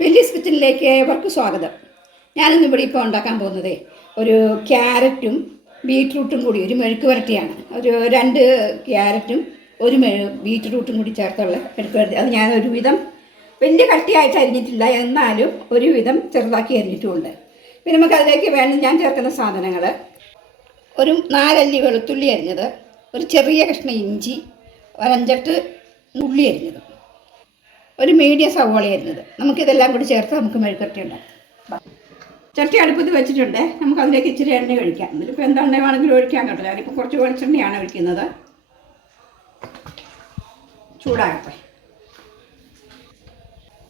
Willys കിച്ചണിലേക്ക് ഏവർക്കും സ്വാഗതം. ഞാനിന്ന് ഇവിടെ ഇപ്പോൾ ഉണ്ടാക്കാൻ പോകുന്നത് ഒരു ക്യാരറ്റും ബീറ്റ്റൂട്ടും കൂടി ഒരു മെഴുക്ക് വരട്ടിയാണ്. ഒരു 2 ക്യാരറ്റും ഒരു ബീറ്റ്റൂട്ടും കൂടി ചേർത്തുള്ള മെഴുക്ക് വരട്ടി. അത് ഞാൻ ഒരുവിധം വലിയ കട്ടിയായിട്ട് അരിഞ്ഞിട്ടില്ല, എന്നാലും ഒരുവിധം ചെറുതാക്കി അരിഞ്ഞിട്ടുമുണ്ട്. പിന്നെ നമുക്ക് അതിലേക്ക് വേണ്ട ഞാൻ ചേർക്കുന്ന സാധനങ്ങൾ: ഒരു 4 അല്ലി വെളുത്തുള്ളി അരിഞ്ഞത്, ഒരു ചെറിയ കഷ്ണം ഇഞ്ചി, ഒരു 5-8 ഉള്ളി അരിഞ്ഞത്, ഒരു മീഡിയം സവോള അരിഞ്ഞത്. നമുക്കിതെല്ലാം കൂടി ചേർത്ത് നമുക്ക് മെഴുക്കുവരട്ടി ഉണ്ടാക്കാം. ചട്ടി അടുപ്പത്ത് വെച്ചിട്ടുണ്ട്. നമുക്ക് അതിലേക്ക് ഇച്ചിരി എണ്ണ ഒഴിക്കാം. ഇതിലിപ്പോൾ എന്തെണ്ണ വേണമെങ്കിലും ഒഴിക്കാൻ കേട്ടോ. ഞാനിപ്പോൾ കുറച്ച് വെളിച്ചെണ്ണയാണ് ഒഴിക്കുന്നത്. ചൂടാകട്ടെ.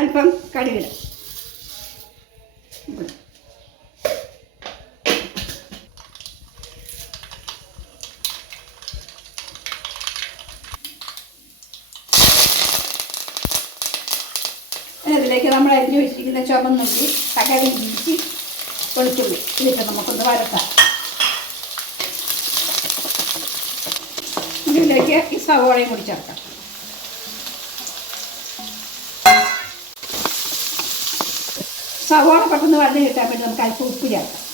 അല്പം കടുകിടാം. അതിലേക്ക് നമ്മൾ അരിഞ്ഞു വെച്ചിരിക്കുന്ന ചുവന്നുള്ളി, തക്കാളി, ഇഞ്ചി, വെളുത്തുള്ളി ഇതിട്ട് നമുക്കൊന്ന് വരട്ടാം. ഇതിലേക്ക് ഈ സവോളയും കൂടി ചേർക്കാം. സവോള പെട്ടെന്ന് വഴന്ന് കിട്ടാൻ വേണ്ടി നമുക്ക് അല്പം ഉപ്പ് ചേർക്കാം.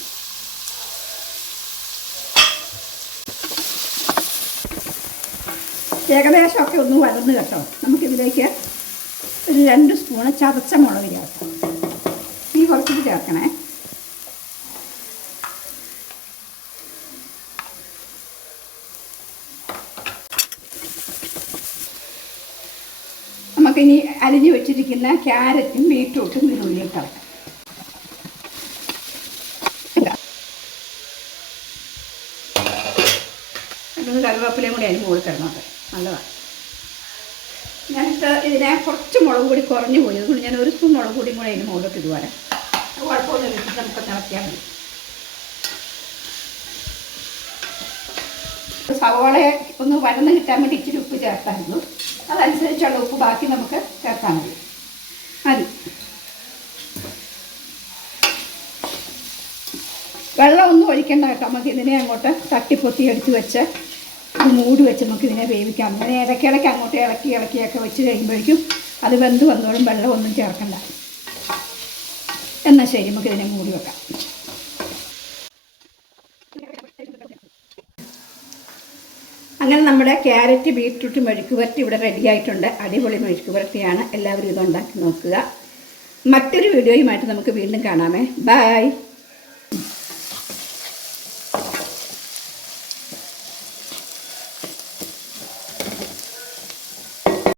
ഏകദേശമൊക്കെ ഒന്ന് വഴന്ന് കേട്ടോ. നമുക്കിതിലേക്ക് ഒരു 2 സ്പൂണ് ചതച്ച മുളക് ചേർക്കാം. ഈ കുറച്ചിട്ട് ചേർക്കണേ. നമുക്കിനി അരിഞ്ഞു വെച്ചിരിക്കുന്ന ക്യാരറ്റും ബീറ്റ്റൂട്ടും ഇതിനുള്ളിൽ കിടക്കാം. കറിവേപ്പിലയും കൂടി അതിന് മുകളിൽ കിടന്നോട്ടെ. നല്ലതാണ്. ഞാനിട്ട് ഇതിനെ കുറച്ച് മുളക് പൊടി കുറഞ്ഞു പോയി. അതുകൊണ്ട് ഞാൻ 1 സ്പൂൺ മുളക് പൊടിയും കൂടെ അതിന് മുകളിലോട്ട് ഇതുപോലെ കുഴപ്പമൊന്നും ഇട്ടിട്ട് നമുക്ക് തിളയ്ക്കാൻ മതി. സവോളയെ ഒന്ന് വഴന്ന് കിട്ടാൻ വേണ്ടി ഇച്ചിരി ഉപ്പ് ചേർത്തായിരുന്നു. അതനുസരിച്ചുള്ള ഉപ്പ് ബാക്കി നമുക്ക് ചേർത്താൽ മതി. വെള്ളമൊന്നും ഒഴിക്കേണ്ട കേട്ടോ. നമുക്ക് ഇതിനെ അങ്ങോട്ട് തട്ടിപ്പൊത്തി എടുത്ത് വെച്ച് മൂടി വെച്ച് നമുക്ക് ഇതിനെ വേവിക്കാം. അങ്ങനെ ഇടയ്ക്കിടയ്ക്ക് അങ്ങോട്ട് ഇളക്കിയൊക്കെ വെച്ച് കഴിയുമ്പോഴേക്കും അത് വെന്ത് വന്നോളും. വെള്ളമൊന്നും ചേർക്കണ്ട. എന്നാൽ ശരി, നമുക്കിതിനെ മൂടി വെക്കാം. അങ്ങനെ നമ്മുടെ ക്യാരറ്റ് ബീറ്റ്റൂട്ട് മെഴുക്ക് പുരട്ടി ഇവിടെ റെഡിയായിട്ടുണ്ട്. അടിപൊളി മെഴുക്ക് പുരട്ടിയാണ്. എല്ലാവരും ഇതുണ്ടാക്കി നോക്കുക. മറ്റൊരു വീഡിയോയുമായിട്ട് നമുക്ക് വീണ്ടും കാണാമേ. ബൈ.